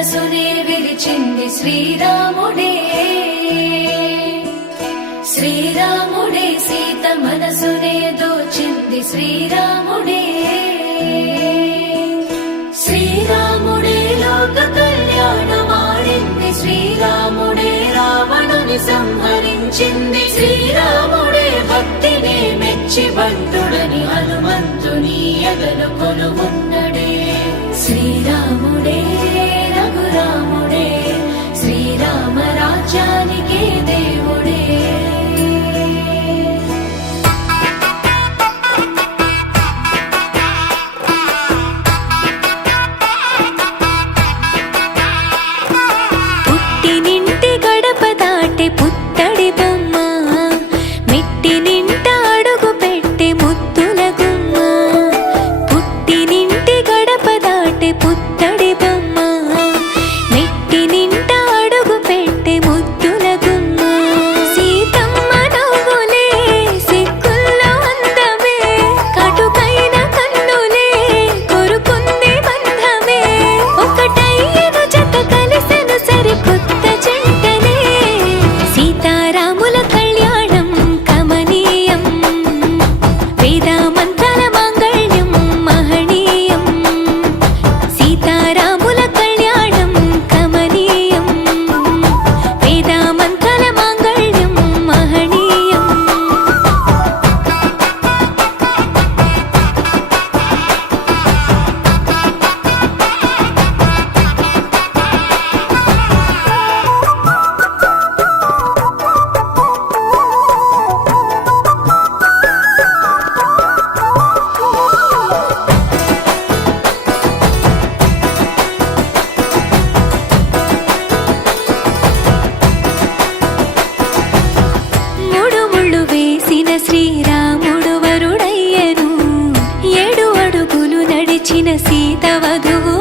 మనసునే విరిచింది శ్రీరాముడే. శ్రీరాముడే సీత మనసునే దోచింది శ్రీరాముడే. శ్రీరాముడే లోక కళ్యాణమాడింది. శ్రీరాముడే రావణుని సంహరించింది. శ్రీరాముడే భక్తిని మెచ్చి బంటుడని హనుమంతుని ఎదలు కొలువున్నడే. శ్రీరాముడే రఘురాముడే శ్రీరామ రాజ్యానికే దేవుడే. పుట్టినింటి గడప దాటి పుత్తడి బొమ్మ, మెట్టి నింట అడుగు పెట్టే ముద్దుల గుమ్మ. పుట్టినింటి గడప దాటి పుత్తడి బొమ్మ, మెట్టి నింట అడుగు పెట్టే ముద్దుల గుమ్మ. సీతమ్మ నవ్వులే సిగ్గుల్లో అందమే, కటుకైన కన్నులే కొరుకుంది బంధమే. ఒకటయ్యను జత కలిసెను సరికొత్త జంటనే. సీతారాముల కళ్యాణం కమనీయం, వేద మంత్రాల మాంగళ్యం మహనీయం. సీతారాముల కళ్యాణం కమనీయం, వేద మంత్రాల మాంగళ్యం మహనీయం. మూడు ముళ్ళు వేసిన శ్రీరాముడు వరుడయ్యను, 7 అడుగులు నడిచిన సీత వధువు